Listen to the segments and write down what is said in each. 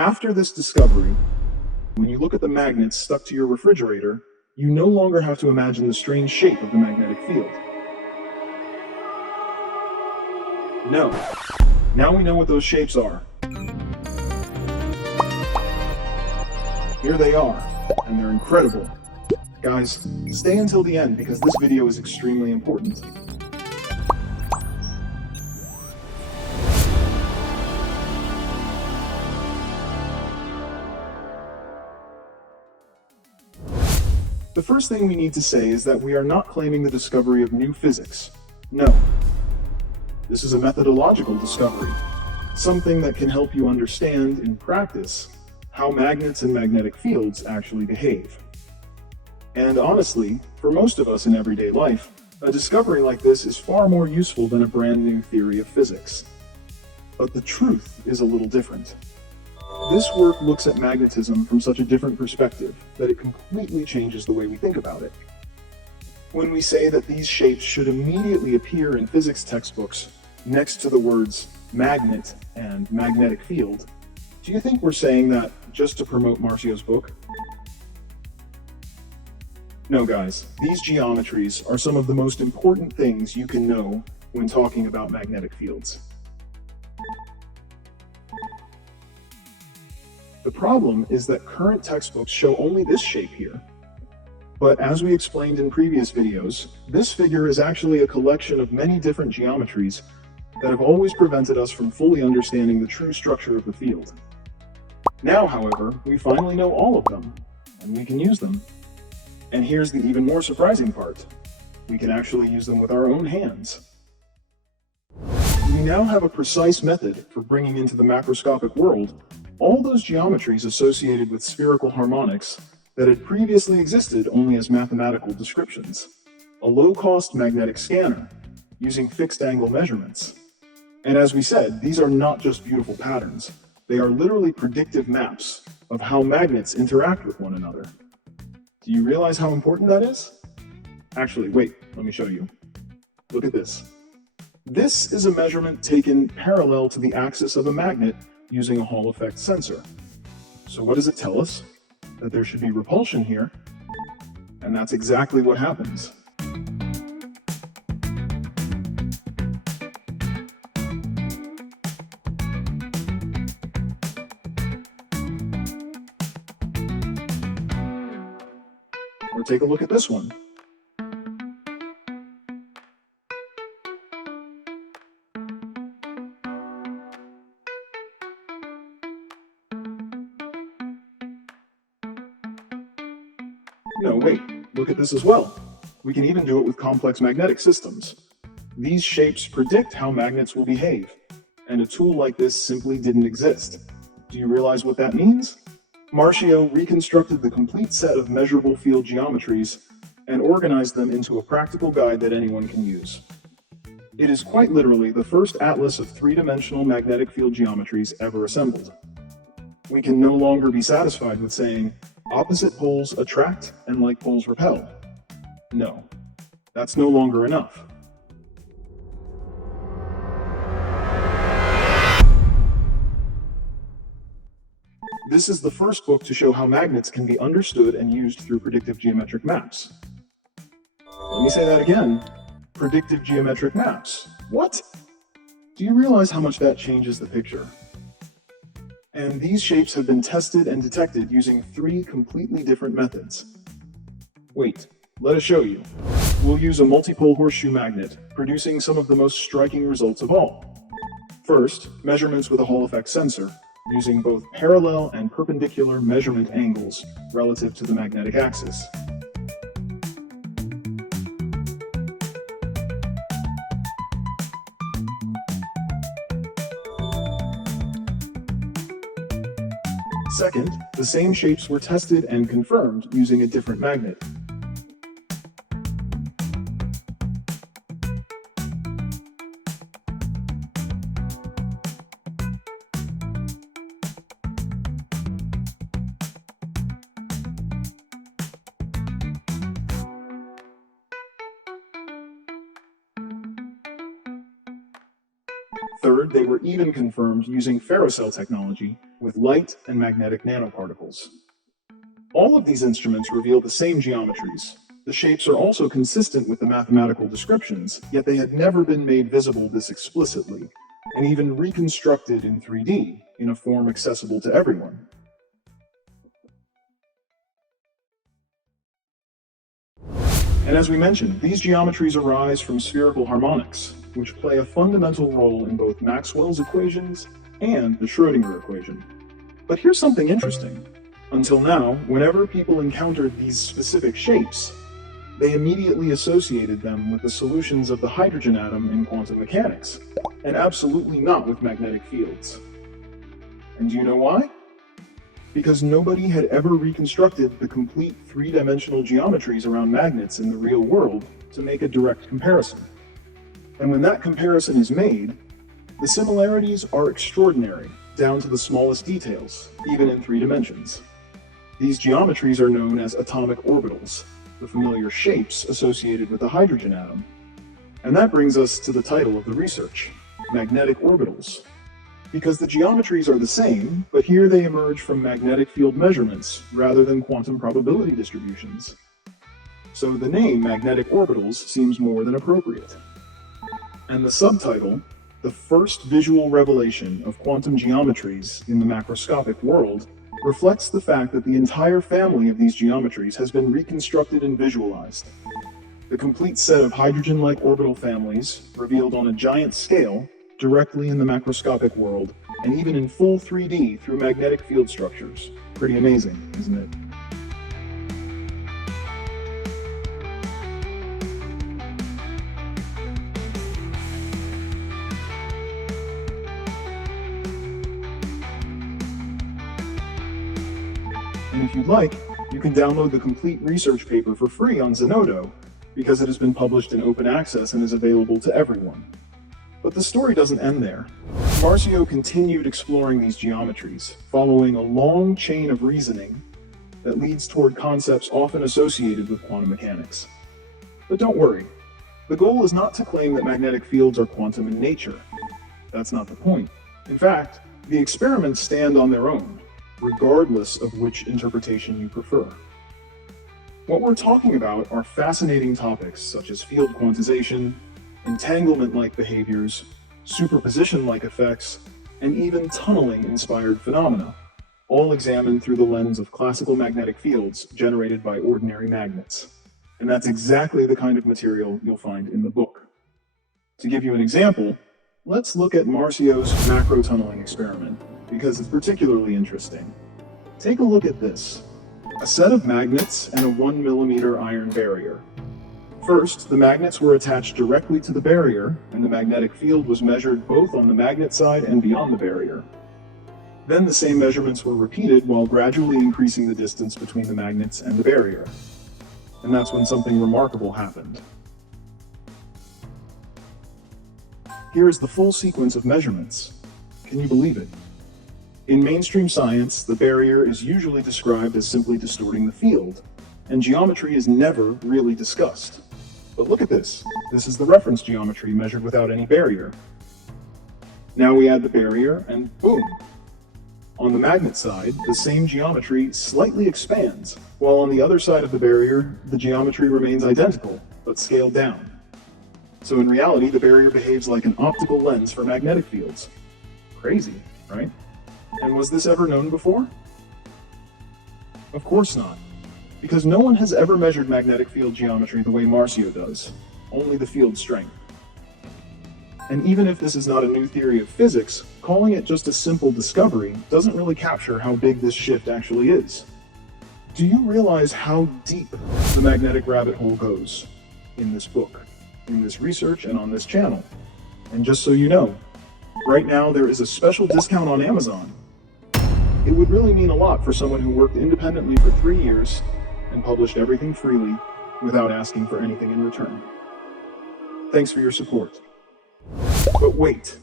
After this discovery, when you look at the magnets stuck to your refrigerator, you no longer have to imagine the strange shape of the magnetic field. No. Now we know what those shapes are. Here they are, and they're incredible. Guys, stay until the end because this video is extremely important. The first thing we need to say is that we are not claiming the discovery of new physics. No. This is a methodological discovery, something that can help you understand, in practice, how magnets and magnetic fields actually behave. And honestly, for most of us in everyday life, a discovery like this is far more useful than a brand new theory of physics. But the truth is a little different. This work looks at magnetism from such a different perspective that it completely changes the way we think about it. When we say that these shapes should immediately appear in physics textbooks next to the words magnet and magnetic field, do you think we're saying that just to promote Marcio's book? No, guys, these geometries are some of the most important things you can know when talking about magnetic fields. The problem is that current textbooks show only this shape here. But as we explained in previous videos, this figure is actually a collection of many different geometries that have always prevented us from fully understanding the true structure of the field. Now, however, we finally know all of them, and we can use them. And here's the even more surprising part. We can actually use them with our own hands. We now have a precise method for bringing into the macroscopic world all those geometries associated with spherical harmonics that had previously existed only as mathematical descriptions. A low-cost magnetic scanner, using fixed angle measurements. And as we said, these are not just beautiful patterns. They are literally predictive maps of how magnets interact with one another. Do you realize how important that is? Actually, wait, let me show you. Look at this. This is a measurement taken parallel to the axis of a magnet using a Hall effect sensor. So what does it tell us? That there should be repulsion here, and that's exactly what happens. Or take a look at this one. No, wait, look at this as well. We can even do it with complex magnetic systems. These shapes predict how magnets will behave, and a tool like this simply didn't exist. Do you realize what that means? Marcio reconstructed the complete set of measurable field geometries and organized them into a practical guide that anyone can use. It is quite literally the first atlas of three-dimensional magnetic field geometries ever assembled. We can no longer be satisfied with saying, opposite poles attract and like poles repel. No, that's no longer enough. This is the first book to show how magnets can be understood and used through predictive geometric maps. Let me say that again. Predictive geometric maps. What? Do you realize how much that changes the picture? And these shapes have been tested and detected using three completely different methods. Wait, let us show you. We'll use a multipole horseshoe magnet, producing some of the most striking results of all. First, measurements with a Hall effect sensor, using both parallel and perpendicular measurement angles relative to the magnetic axis. Second, the same shapes were tested and confirmed using a different magnet. Third, they were even confirmed using Ferrocell technology with light and magnetic nanoparticles. All of these instruments reveal the same geometries. The shapes are also consistent with the mathematical descriptions, yet they had never been made visible this explicitly, and even reconstructed in 3D, in a form accessible to everyone. And as we mentioned, these geometries arise from spherical harmonics, which play a fundamental role in both Maxwell's equations and the Schrödinger equation. But here's something interesting. Until now, whenever people encountered these specific shapes, they immediately associated them with the solutions of the hydrogen atom in quantum mechanics, and absolutely not with magnetic fields. And do you know why? Because nobody had ever reconstructed the complete three-dimensional geometries around magnets in the real world to make a direct comparison. And when that comparison is made, the similarities are extraordinary, down to the smallest details, even in 3 dimensions. These geometries are known as atomic orbitals, the familiar shapes associated with the hydrogen atom. And that brings us to the title of the research, Magnetic Orbitals. Because the geometries are the same, but here they emerge from magnetic field measurements rather than quantum probability distributions. So the name Magnetic Orbitals seems more than appropriate. And the subtitle, The First Visual Revelation of Quantum Geometries in the Macroscopic World, reflects the fact that the entire family of these geometries has been reconstructed and visualized. The complete set of hydrogen-like orbital families, revealed on a giant scale, directly in the macroscopic world, and even in full 3D through magnetic field structures. Pretty amazing, isn't it? And if you'd like, you can download the complete research paper for free on Zenodo, because it has been published in open access and is available to everyone. But the story doesn't end there. Marcio continued exploring these geometries, following a long chain of reasoning that leads toward concepts often associated with quantum mechanics. But don't worry, the goal is not to claim that magnetic fields are quantum in nature. That's not the point. In fact, the experiments stand on their own, regardless of which interpretation you prefer. What we're talking about are fascinating topics such as field quantization, entanglement-like behaviors, superposition-like effects, and even tunneling-inspired phenomena, all examined through the lens of classical magnetic fields generated by ordinary magnets. And that's exactly the kind of material you'll find in the book. To give you an example, let's look at Marcio's macro-tunneling experiment, because it's particularly interesting. Take a look at this. A set of magnets and a 1 millimeter iron barrier. First, the magnets were attached directly to the barrier, and the magnetic field was measured both on the magnet side and beyond the barrier. Then the same measurements were repeated while gradually increasing the distance between the magnets and the barrier. And that's when something remarkable happened. Here is the full sequence of measurements. Can you believe it? In mainstream science, the barrier is usually described as simply distorting the field, and geometry is never really discussed. But look at this. This is the reference geometry measured without any barrier. Now we add the barrier, and boom! On the magnet side, the same geometry slightly expands, while on the other side of the barrier, the geometry remains identical, but scaled down. So in reality, the barrier behaves like an optical lens for magnetic fields. Crazy, right? And was this ever known before? Of course not. Because no one has ever measured magnetic field geometry the way Marcio does, only the field strength. And even if this is not a new theory of physics, calling it just a simple discovery doesn't really capture how big this shift actually is. Do you realize how deep the magnetic rabbit hole goes in this book, in this research, and on this channel? And just so you know, right now there is a special discount on Amazon. It would really mean a lot for someone who worked independently for 3 years and published everything freely without asking for anything in return. Thanks for your support. But wait,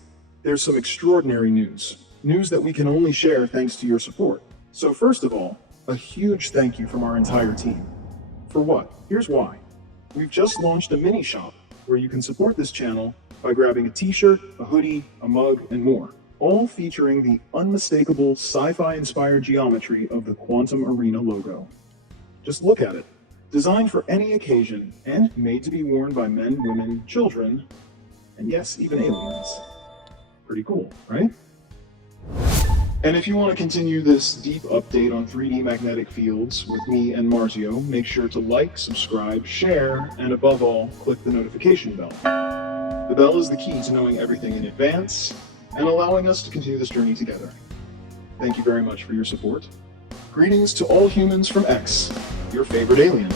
there's some extraordinary news. News that we can only share thanks to your support. So first of all, a huge thank you from our entire team. For what? Here's why. We've just launched a mini shop where you can support this channel by grabbing a t-shirt, a hoodie, a mug, and more, all featuring the unmistakable sci-fi inspired geometry of the Quantum Arena logo. Just look at it. Designed for any occasion and made to be worn by men, women, children, and yes, even aliens. Pretty cool, right? And if you want to continue this deep update on 3D magnetic fields with me and Marzio, make sure to like, subscribe, share, and above all, click the notification bell. The bell is the key to knowing everything in advance and allowing us to continue this journey together. Thank you very much for your support. Greetings to all humans from X, your favorite alien.